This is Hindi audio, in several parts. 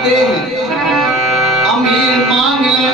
आते हैं। अमीर मांग ले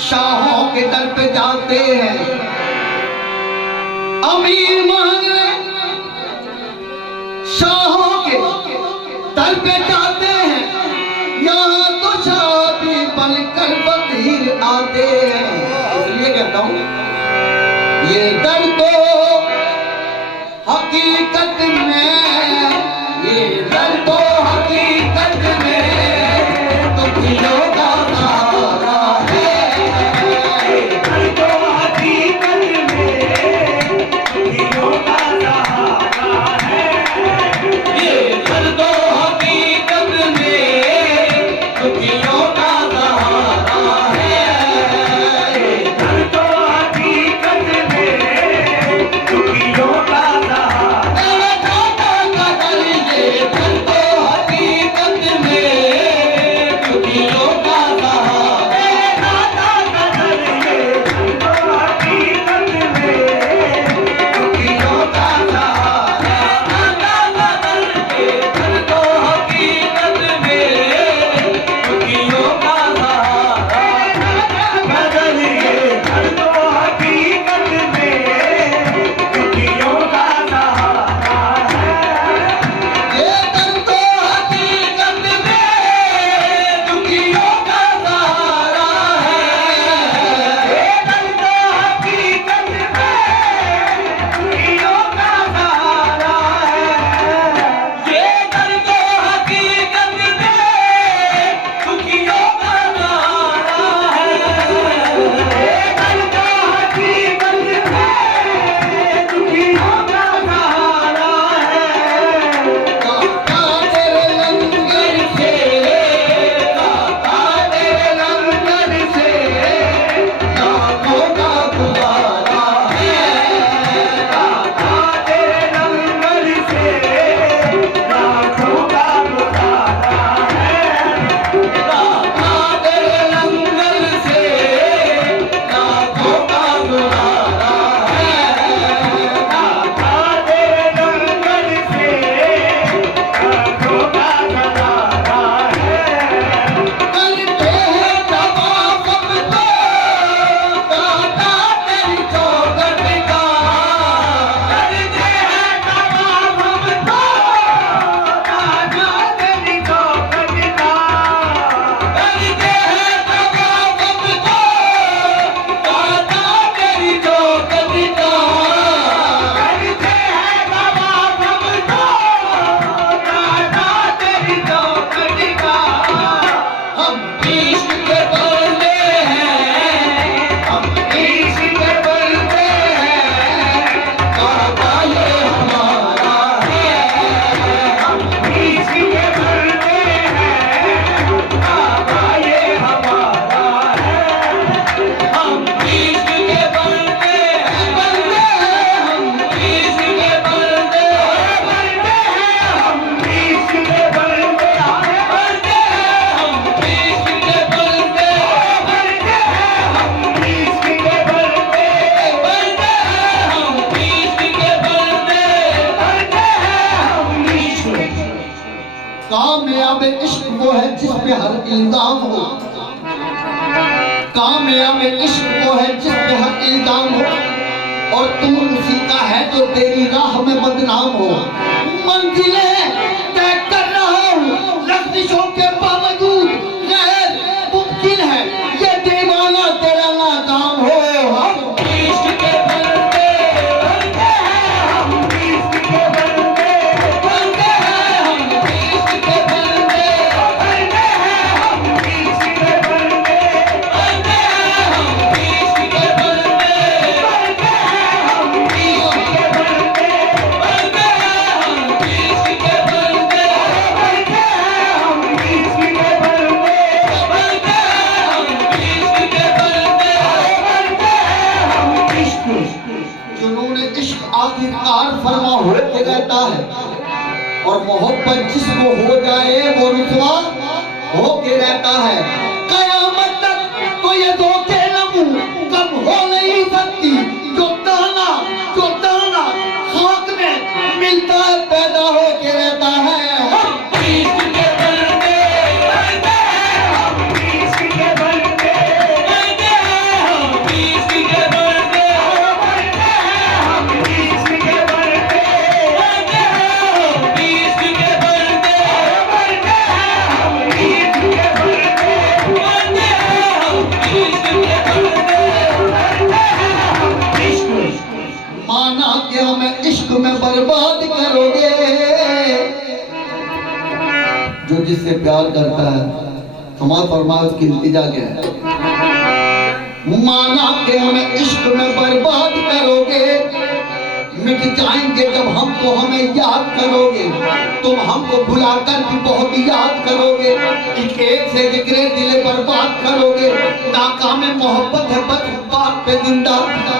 शाहों के दर पे जाते हैं। अमीर मांग ले शाहों के दर पे जाते हैं। यहाँ तो शाह भी बनकर फकीर आते हैं। इसलिए कहता हूँ ये दर तो हकीकत में, ये दर तो हकीकत में दुखियों का सहारा है। ये दर तो हकीकत में दुखियों का सहारा है। ये दर तो हकीकत में दुखियों का सहारा है। ये दर तो हकीकत में दुखियों का कामयाब इश्क वो है जिस पे हर इल्जाम हो। कामयाब इश्क वो है जिस पे हर इल्जाम हो और तू उसी का है जो तेरी राह में बदनाम हो। मंजिलें तय कर रहा हूँ लफ्ज़ों के बावजूद, गैर मुमकिन है ये दीवाना तेरा नाकाम हो। आखिरकार फरमा होते रहता है और मोहब्बत जिसको हो जाए वो रुसवा होके रहता है। कयामत तक तो ये धोखे लम्हों कब हो नहीं सकती। जो दाना खाक में मिलता है पैदा होके रहता है। प्यार करता है, हमारा फरमाया उसकी नतीजा क्या है? माना कि हमें इश्क में बर्बाद करोगे, मिट जाएंगे जब हम तो हमें याद करोगे, तुम हमको भुलाकर भी बहुत याद करोगे, एक से जिक्र दिले बर्बाद करोगे, नाकाम मोहब्बत है बस बात पे जिंदा,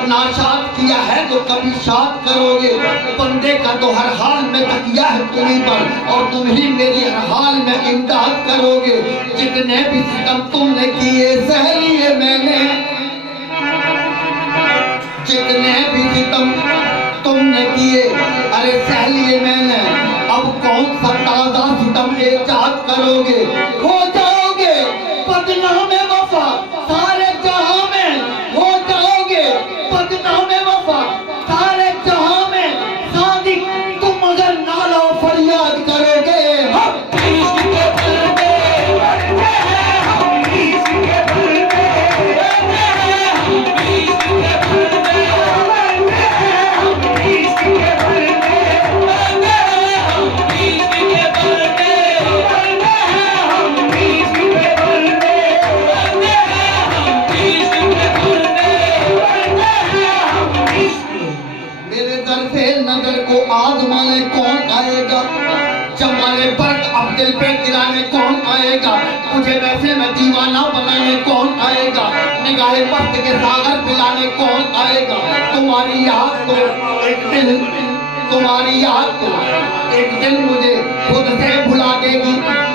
नाशाद किया है तो कभी शाद करोगे, बंदे का तो हर हाल में तकिया है तुम्हीं पर और तुम ही मेरी हर हाल में इमदाद करोगे, जितने भी सितम तुमने किए सह लिए मैंने, जितने भी सितम तुमने किए अरे सह लिए मैंने, अब कौन सा ताजा सितम इजाद करोगे, हो जाओगे बदनाम वफा सारे जहां में, हो जाओगे बदनाम वफा सारे जहां में, सादिक तुम अगर नाला फरियाद करोगे, आजमाने कौन आएगा, जमाने पर अब दिल पे गिराने कौन आएगा, मुझे वैसे में दीवाना बनाने कौन आएगा, निगाहे वक्त के सागर पिलाने कौन आएगा, तुम्हारी याद तो एक दिन, तुम्हारी याद तो एक दिन मुझे खुद से भुला देगी,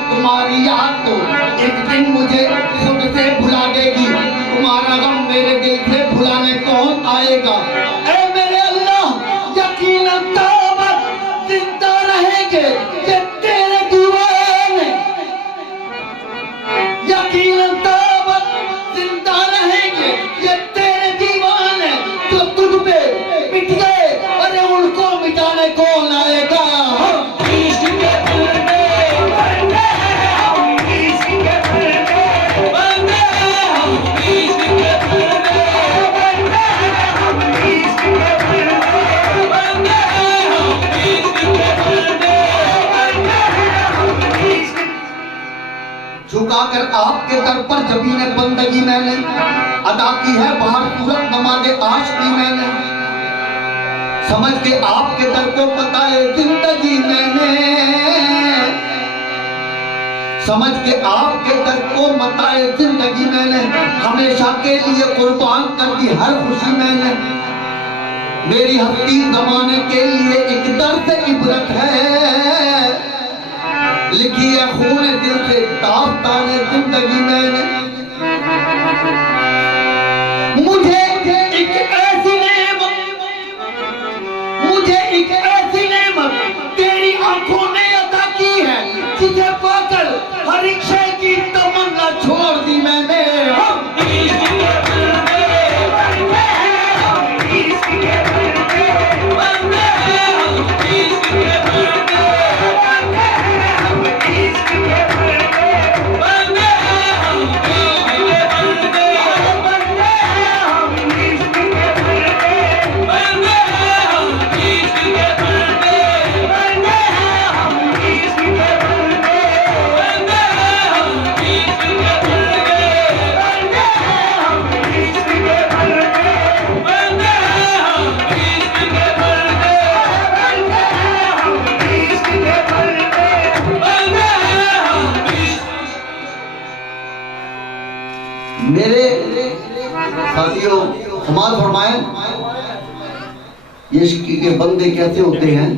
तुम्हारी याद तो एक दिन मुझे खुद से भुला देगी, तुम्हारा गम मेरे दिल से भुलाने कौन आएगा, ऐ मेरे अल्लाह यकीनन जिंदा रहेंगे ये तेरे दीवाने, यकीनन जिंदा रहेंगे ये तेरे दीवाने, जो तुझ पे मिट गए अरे उनको मिटाने कौन आएगा, झुकाकर आपके दर पर जबीने बंदगी मैंने अदा की है, बाहर सूरत नमाज़े आशिकी मैंने, समझ के आपके दर को बताए जिंदगी मैंने, समझ के आपके दर को बताए जिंदगी मैंने, हमेशा के लिए कुर्बान कर दी हर खुशी मैंने, मेरी हस्ती जमाने के लिए एक दर्द इबरत है, लिखी है खून दिल से दास्तान जिंदगी मैंने, मुझे एक ऐसी नेमत, मुझे एक ऐसी नेमत तेरी आंखों ने अदा की है, जिसे पाकर हर एक शय की तमन्ना छोड़ दी मैंने, मेरे साथियों हमार फरमाए इश्क के बंदे कैसे होते हैं,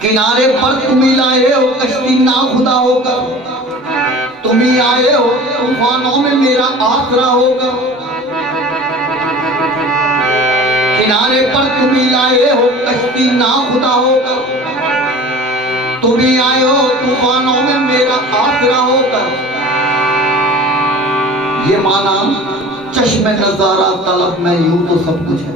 किनारे पर तुम ही लाए हो कश्ती ना खुदा होकर, तुम ही आए हो तूफानों में मेरा आसरा होकर, किनारे पर तुम ही लाए हो कश्ती ना खुदा होकर, तुम ही आए हो तूफानों में मेरा आसरा होकर, ये माना चश्मे नजारा तलब में यूं तो सब कुछ है,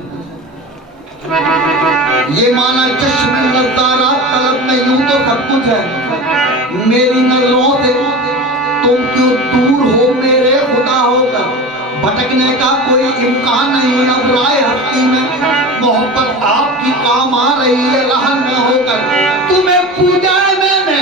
ये माना चश्मे नजारा तलब में यूं तो सब कुछ है, मेरी नजरों से तुम क्यों दूर हो मेरे खुदा होकर, भटकने का कोई इम्कान नहीं अब राय हस्ती में, मोहब्बत आपकी काम आ रही है रहन में होकर, तुम्हें पूजा है मैंने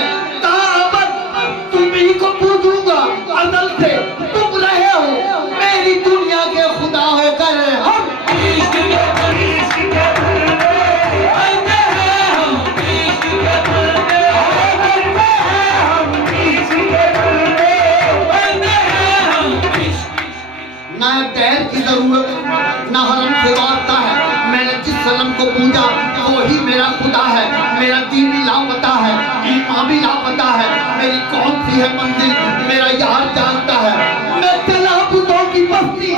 क्या पता है मेरी कौन सी है मंजिल, मेरा यार जानता है। मैं चला बुतों की बस्ती,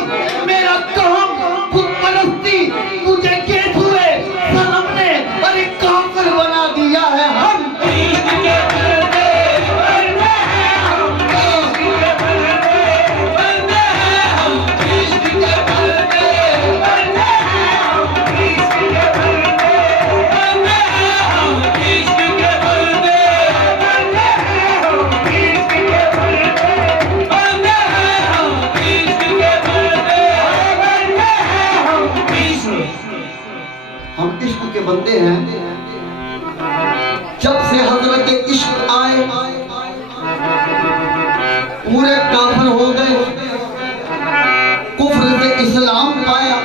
मेरा काम बुत परस्ती, मुझे केस हुए सनम ने अरे काफिर बना दिया है। हम इश्क के बंदे हैं। जब से हजरत इश्क आए पूरे काफिर हो गए, कुफ्र से इस्लाम पाया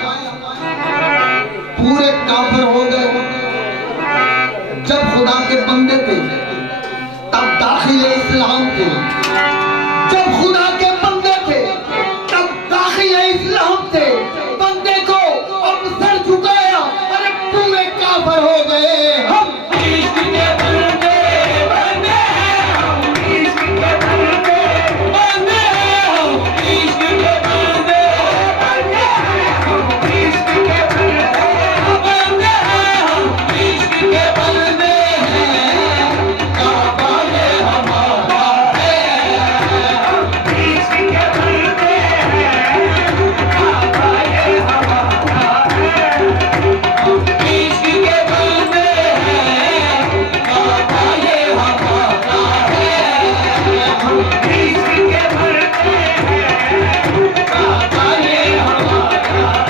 पूरे काफिर हो गए। जब खुदा के बंदे थे तब दाखिले इस्लाम थे, जब खुदा के बंदे थे तब दाखिले इस्लाम थे। बंदे को अब सर झुकाया अरे पूरे काफिर हो गए। हम इश्क के बंदे बंदे हम इश्क के बंदे बंदे हम इश्क के बंदे बंदे हम इश्क के बंदे बंदे हम इश्क के बंदे हैं। काबा ये हमारा है, हम इश्क के बंदे हैं। काबा ये हमारा है, हम इश्क के बंदे हैं। काबा ये हमारा है, हम इश्क के बंदे हैं। काबा ये हमारा है,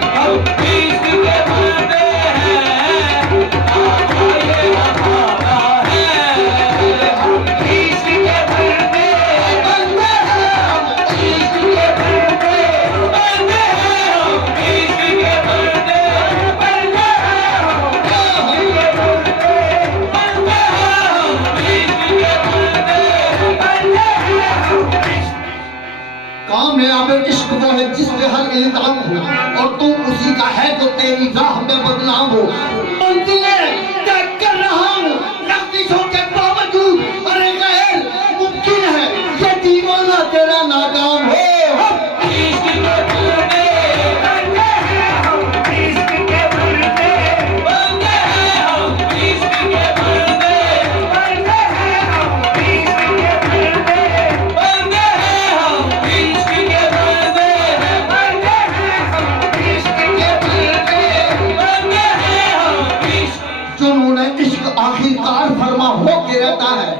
हम इश्क के बंदे हैं। काबा ये हमारा है, हम इश्क के बंदे बंदे हैं। हम इश्क के बंदे बंदे हैं। हम इश्क के बंदे बंदे हैं। हम इश्क के बंदे बंदे हैं। हम इश्क के बंदे बंदे हैं। कामयाब इश्क वो है जिस पे हर इल्जाम हो और तू उसी का है जो तेरी राह में बदनाम हो। मंजिलें तय कर रहा हूँ लफ्ज़ों के बावजूद, अरे गैर मुमकिन है ये दीवाना तेरा नाकाम हो। हम इश्क के बंदे बंदे हैं। हम इश्क के बंदे बंदे हैं। हम इश्क के बंदे बंदे हैं। हम इश्क के बंदे बंदे हैं। हम इश्क के बंदे बंदे हैं। हम इश्क के बंदे बंदे हैं। हम इश्क जुनून इश्क आखिरकार फरमा हो के रहता है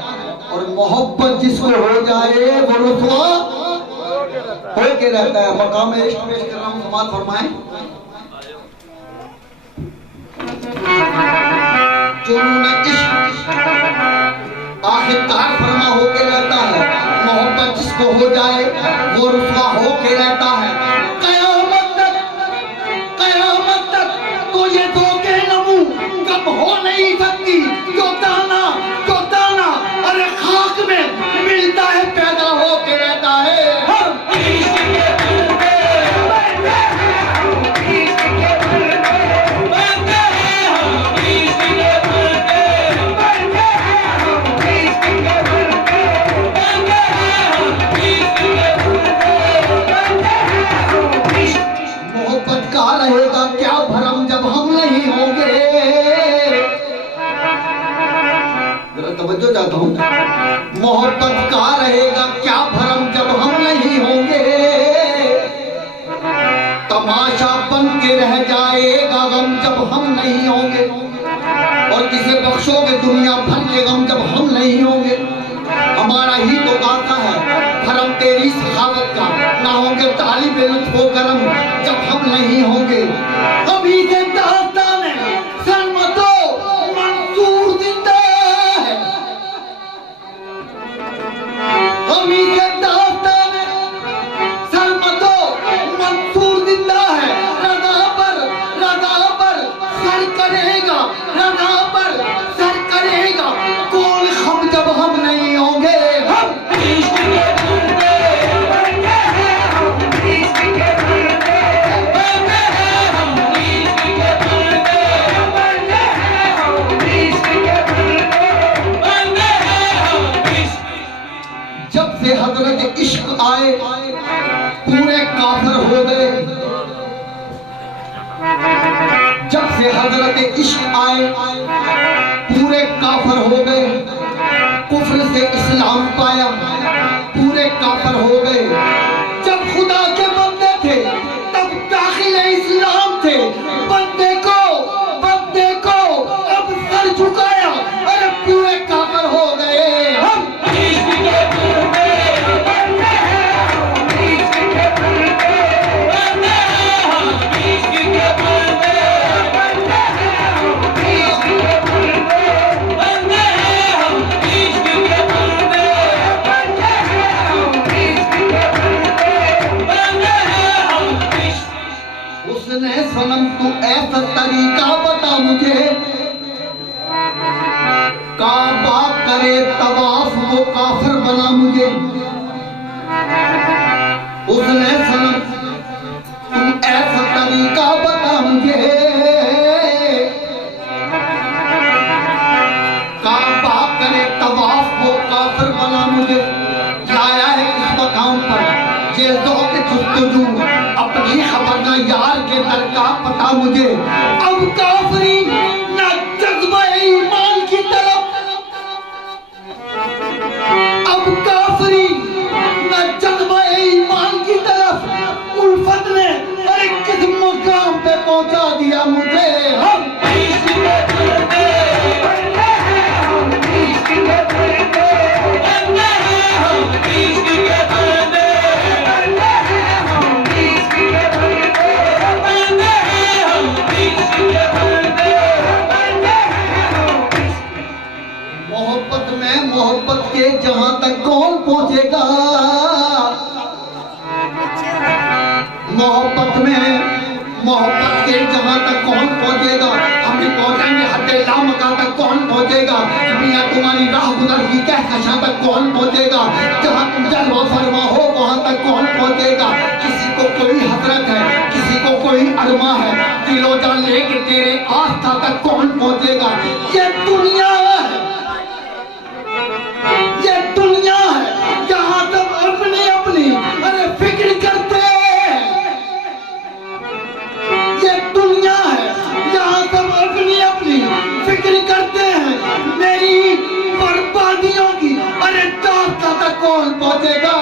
और मोहब्बत जिसको हो जाए वो रुसवा हो के रहता है। मकाम इश्क पेश कर रहा हूं, समाअत फरमाएं। जुनून इश्क आखिरकार फरमा हो के रहता है, मोहब्बत जिसको हो जाए वो रुसवा हो के रहता है। कयामत तक तो ये धोखे नमू कब हो नहीं सकती। जो दाना अरे खाक में मिलता है पैदा हो के रहता है। हम इश्क के बंदे बंदे हैं। हम इश्क के बंदे बंदे हैं। हम इश्क के बंदे बंदे हैं। हम इश्क के बंदे बंदे हैं। हम इश्क के बंदे बंदे हैं। हम इश्क मोहब्बत का रहेगा क्या भरम जब हम नहीं होंगे। जरा तवज्जो चाहता हूँ। मोहब्बत का रहेगा क्या भरम जब हम नहीं होंगे। तमाशा बन के रह जाएगा गम जब हम नहीं होंगे। और किसे बख्शोगे दुनिया भर के गम जब हम नहीं होंगे। हमारा ही तो गाता है भरम तेरी सखावत का, ना होंगे तालिब लुत्फ़ो करम जब हम नहीं होंगे। अभी से दास्तान है सलमतो मंसूर जिंदा है। अभी से दास्तान है सलमतो मंसूर जिंदा है। रज़ा पर सर करेगा, रज़ा पर सर करेगा कौन हम जब हम नहीं होंगे। हम इश्क के बंदे बंदे हैं। हम इश्क के बंदे बंदे हैं। हम इश्क के आए पूरे काफिर हो गए। जब से हजरत इश्क आए पूरे काफिर हो गए। कुफ्र से इस्लाम पाया पूरे काफिर हो गए। जब खुदा के बंदे थे तब दाखिल इस्लाम थे। बंदे को अब सर झुकाया अरे पूरे काफिर हो गए। हम सनम तू ऐसा तरीका बता मुझे, काबा करे तवाफ वो काफिर बना मुझे। उसने सनम तू ऐसा तरीका बता मुझे, काबा करे तवाफ वो काफिर बना मुझे। लाया है इस मकाम पर ये ज़ौक़ जुस्तजू, अपनी खबर ना यार के दर का पता मुझे। अब काफरी ना जज्बा ईमान की तरफ, अब काफरी ना जज्बा ईमान की तरफ। उल्फत ने अरे किस मुकाम पे पहुंचा दिया मुझे। हम मोहब्बत के जहां तक कौन पहुंचेगा। मोहब्बत के जहां तक कौन पहुंचेगा। हम भी पहुंचेंगे हद लामका तक कौन पहुंचेगा। मियां तुम्हारी राह गुजर की कहकशां तक कौन पहुंचेगा। जहां तुम जलवा फरमा हो वहां तक कौन पहुंचेगा। किसी को कोई हसरत है किसी को कोई अरमा है, दिलो जान लेके तेरे आस्था तक कौन पहुंचेगा। ये दुनिया है जहां सब अपनी अरे फिक्र करते हैं। ये दुनिया है जहां सब अपनी फिक्र करते हैं। मेरी बर्बादियों की अरे दास्तां तक कौन पहुंचेगा।